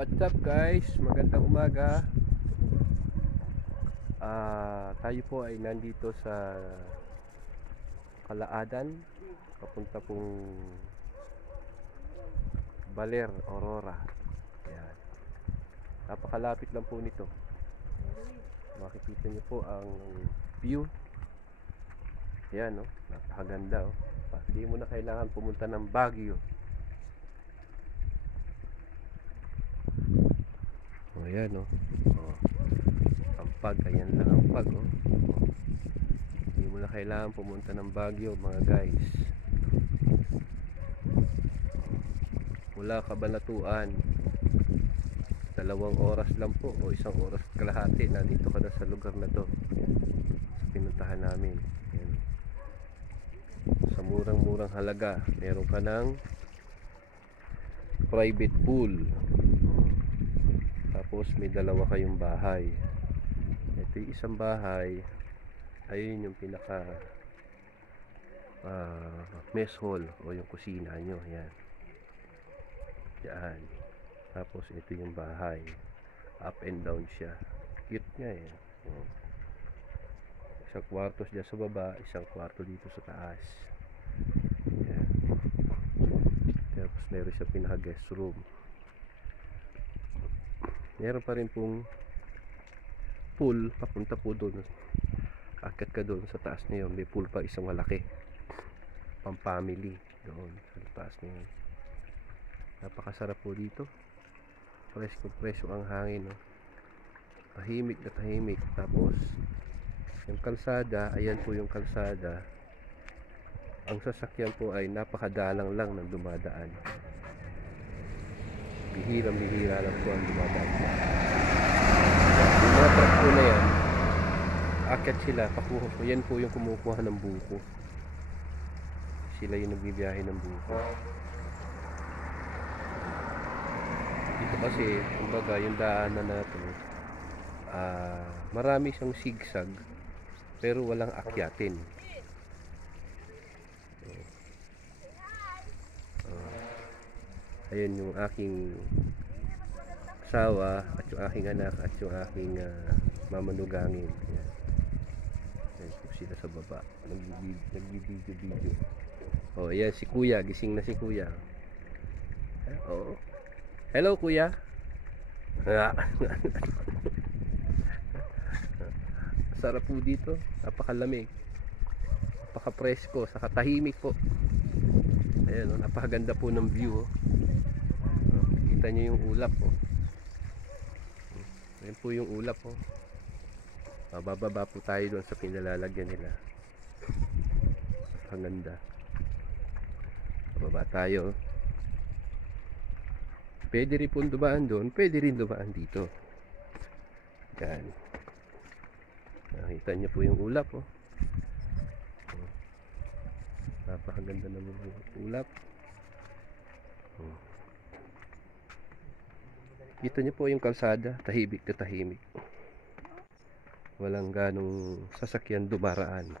What's up guys? Magandang umaga. Tayo po ay nandito sa Calaadan, papunta pong Baler, Aurora. Yan. Napakalapit lang po nito. Makikita niyo po ang view. Yan, no? Napakaganda, oh. Hindi mo na kailangan pumunta ng Baguio. Oh, yan, oh. Oh. Ampag, ayan lang Ampag, oh. Oh. Hindi mo na kailangan pumunta ng Baguio, mga guys. Mula Cabanatuan, 2 oras lang po o 1 oras kalahati, nandito ka na sa lugar na to, sa pinuntahan namin. Ayan. Sa murang-murang halaga, meron ka ng private pool. Tapos may 2 kayong bahay. Ito yung isang bahay, ayun yung pinaka mess hall o yung kusina nyo. Yan. Yan. Tapos ito yung bahay, up and down siya. Cute nga eh. Isang kwarto dyan sa baba, isang kwarto dito sa taas. Yan. Tapos meron siya pinaka guest room. Meron pa rin pong pool papunta po doon. Akit ka doon sa taas na yun, may pool pa isang malaki, pang family doon sa taas na yun. Napakasarap po dito, presko ang hangin, no? Tahimik na tahimik. Tapos yung kalsada, ayan po yung kalsada. Ang sasakyan po ay napakadalang lang ng dumadaan. Bihirang-bihira lang po ang dumadaan. Yung mga truck po na yan, akyat sila, pakuha po. Yan po yung kumukuha ng buko. Sila yung nagbibiyahe ng buko. Dito kasi, kumbaga, yung daanan na ito, marami siyang sigsag, pero walang akyatin. Ayun yung aking asawa at yung aking anak at yung aking mamanugangin. Ayan. Ayan po sila sa baba, nagbibideo. Oh, ayan si kuya, gising na si kuya. Oh. Hello kuya. Sarap po dito, napakalamig, napaka-presko, saka tahimik po. Ayan, oh, napakaganda po ng view, oh. Kita nyo yung ulap, oh. Ayan po yung ulap, oh. Bababa po tayo doon sa pinalalagyan nila. Ang ganda. Bababa tayo. Pwede rin po dumaan doon, pwede rin dumaan dito. Yan. Nakita nyo po yung ulap, oh. Napakaganda naman yung ulap. Kita nyo po yung kalsada, tahimik na tahimik. Walang ganong sasakyan dumaraan.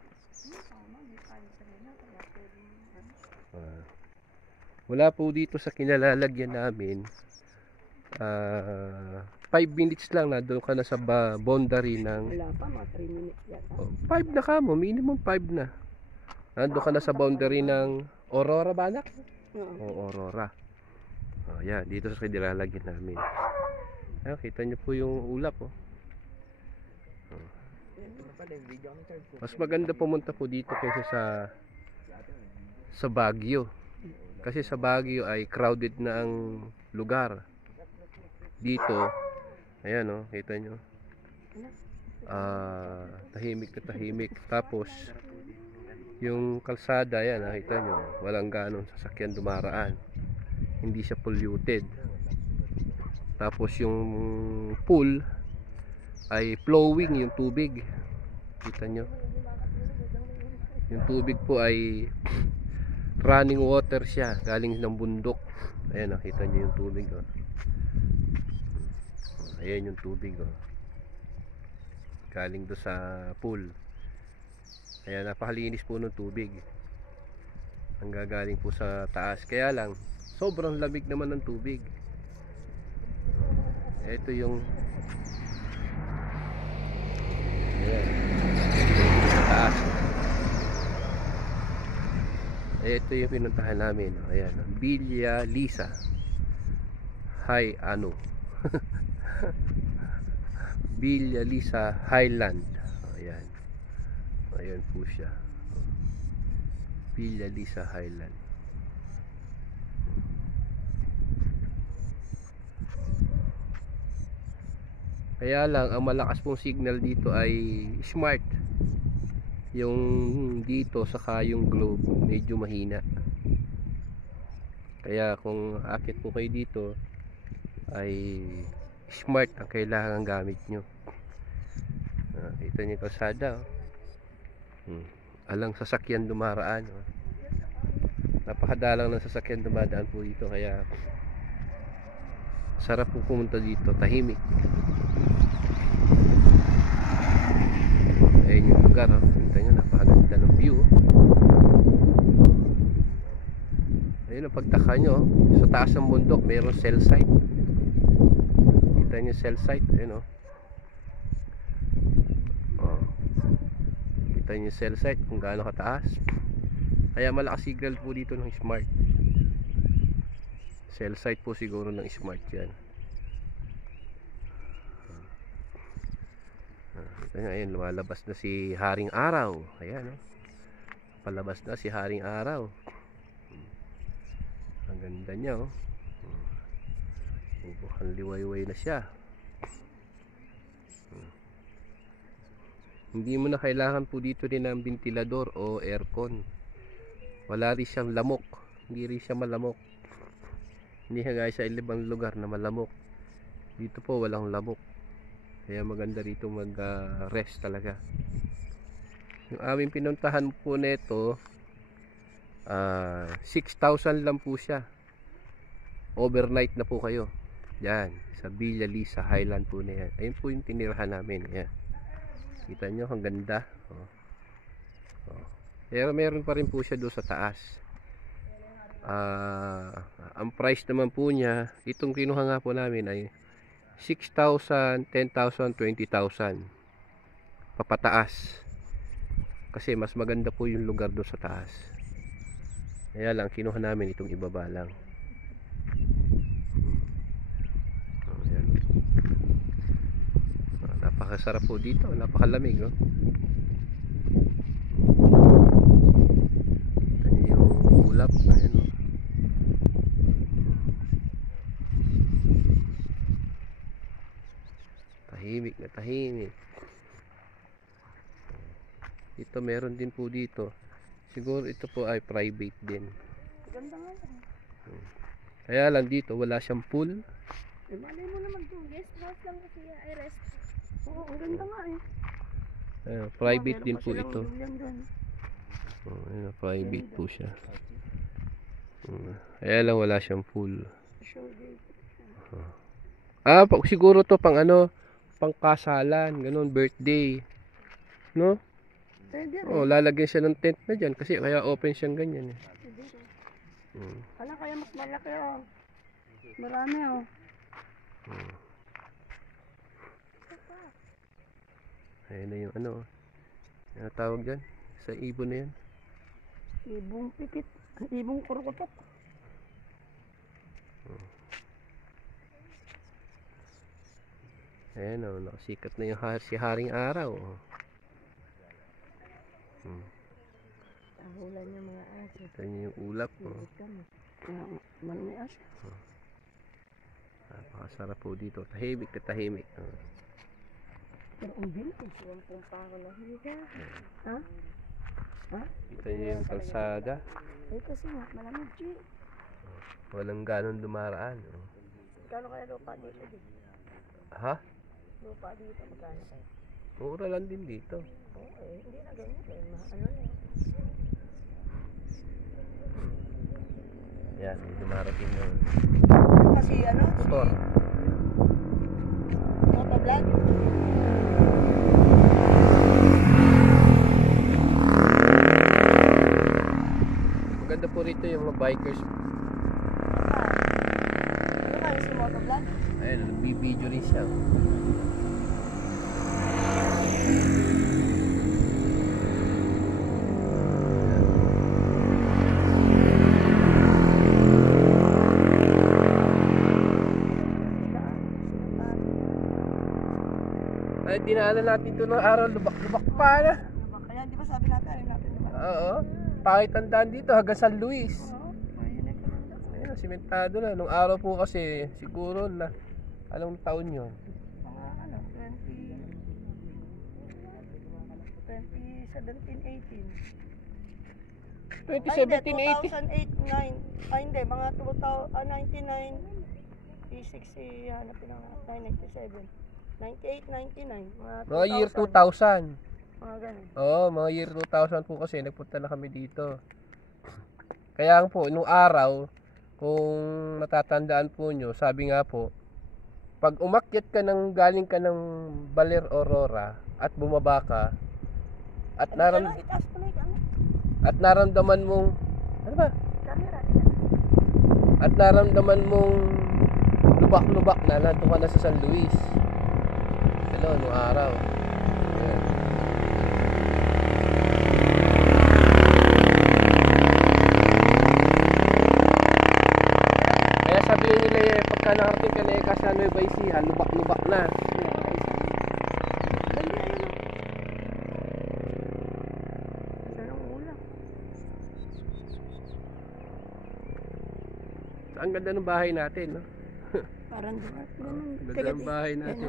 Wala po dito sa kinalalagyan namin. 5 minutes lang na doon ka na sa boundary ng... Wala pa, mga 3 minutes yata. 5 na ka mo, minimum 5 na. Nandun ka na sa boundary ng Aurora ba, anak? O Aurora. Yan, dito sa kinalalagyan namin. Ayan, kita nyo po yung ulap, oh. Mas maganda pumunta po dito kaysa sa Baguio. Kasi sa Baguio ay crowded na ang lugar. Dito, ayan, oh, kita nyo. Tahimik na tahimik. Tapos yung kalsada, ayan, nakita nyo, walang ganong sasakyan dumaraan. Hindi siya polluted. Tapos yung pool ay flowing yung tubig. Kita nyo, yung tubig po ay running water siya, galing ng bundok. Ayan, nakita nyo yung tubig, oh. Ayan yung tubig, oh. Galing do sa pool. Ayan, napakalinis po ng tubig. Ang gagaling po sa taas. Kaya lang, sobrang lamig naman ng tubig. Ito yung ayan, sa taas. Ito yung pinuntahan namin. Ayan, Villa Lisa. Hi, ano? Villa Lisa Highland. Ayan. Ayan po siya. Villa Lisa Highland. Kaya lang, ang malakas pong signal dito ay Smart. Yung dito saka yung Globe medyo mahina. Kaya kung akit po kayo dito ay Smart ang kailangan gamit nyo. Kita nyo kalsada. Alang sasakyan dumaraan. Napakadalang ng sasakyan dumadaan po dito. Kaya sarap po pumunta dito. Tahimik. Ayun yung lugar. Kita nyo, napakaganda ng view. Ayun ang pagtaka nyo. Sa taas ng bundok mayroong cell site. Kita nyo cell site. Ayun o. Kita nyo cell site kung gaano kataas. Kaya malakas signal po dito ng Smart. Cell site po siguro ng Smart yan. Ayan, lumalabas na si Haring Araw. Ayan, palabas na si Haring Araw. Ang ganda niya, oh. Mukhang liwayway na siya. Hindi mo na kailangan po dito rin ng ventilador o aircon. Wala rin siyang lamok. Hindi rin siya malamok. Hindi kagaya sa ibang lugar na malamok. Dito po walang lamok. Kaya maganda rito mag-rest talaga. Yung aming pinuntahan po nito 6,000 lang po siya. Overnight na po kayo. Yan, sa Villa Lisa Highland po na yan. Ayun po yung tinirahan namin. Yan. Kita nyo, ang ganda. Pero meron pa rin po siya doon sa taas. Ang price naman po niya, itong kinuha nga po namin ay 6,000, 10,000, 20,000 papataas. Kasi mas maganda po yung lugar doon sa taas. Kaya lang kinuha namin itong ibaba lang. Ayan. Napakasarap po dito, napakalamig, oh. Ayan yung ulap. Ayan, oh. Tahimik na tahimik. Ito meron din po dito. Siguro ito po ay private din. Ganda nga. Kaya lang dito wala siyang pool. Malay mo naman to. Guest house lang kasi ay rest. Oo, ang ganda nga Private din po ito. Ayun, Private po siya. Kaya lang wala siyang pool. Siguro to pang ano, pang kasalan, ganun, birthday. No? Lalagyan siya ng tent na dyan kasi kaya open siyang ganyan, eh. Kala kaya mas malaki, oh. Marami, oh. Ayun na yung ano, ano tawag dyan? Sa ibon na yan. Ibong pipit. Ibong kurukutot. Ayan, oh, nakasikat na yung si Haring Araw, oh. Tahulan niya mga aso. Ito yung ulap, oh. Malami aso. Napakasarap po dito. Tahimik na tahimik. Pero ang bilis. Yung pumpa ko lang. Ha? Ha? Ito yung kalsada. Eh kasi nga, malamig, G. Walang ganon dumaraan, oh. Kano kaya lupa dito, G? Ha? Lupa dito, magkano kayo? Mura lang din dito. Oo, hindi na ganyan. Ano na yun? Yan, may dumarating na Kasi ano? motor. Motovlog? Maganda po rito yung mga bikers. Ano kayo si motovlog? Ayun, nagbibideo rin siya. Ay, dinaanan natin ito ng araw, lubak-lubak pa na. Kaya di ba sabi natin, alam natin diba? Oo, pangit ang daan dito hanggang San Luis. Oo, mahinit ka lang daw. Ayun, simentado na. Nung araw po kasi, siguro na, anong taon yun? Mga ano, 2017, 18. 2017, 2008, 9. Ay hindi, mga 99, P6 hanapin ang 997. 98, 99. mga year 2000. Mga ganun. Oo, mga year 2000 po kasi nagpunta na kami dito. Kaya po, nung araw, kung natatandaan po nyo, sabi nga po, pag umakyat ka ng galing ka ng Baler Aurora at bumaba ka at Itaas ko na yung at naramdaman mong ano ba? camera. At naramdaman mong lubak-lubak na nandun ka na sa San Luis. Ano, nung araw. Ayan. Kaya sabihin nila pagka nakarating ka na kasi sa Nueva Ecija, lubak-lubak na. Dali, ayun o. Sarang ulam. Ang ganda ng bahay natin, no? Parang ganun. Ang ganda ng bahay natin.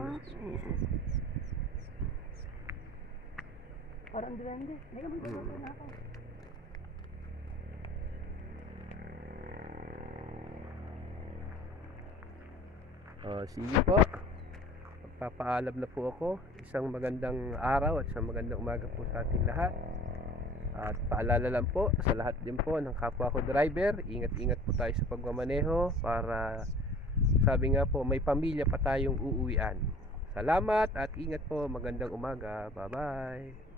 Parang duwende. Hindi ka magdadalo na ako. Sige po. Magpapaalam na po ako. Isang magandang araw at isang magandang umaga po sa ating lahat. At paalala lang po sa lahat din po ng kapwa ko driver, ingat-ingat po tayo sa pagmamaneho para sabi nga po may pamilya pa tayong uuwian. Salamat at ingat po. Magandang umaga. Bye-bye.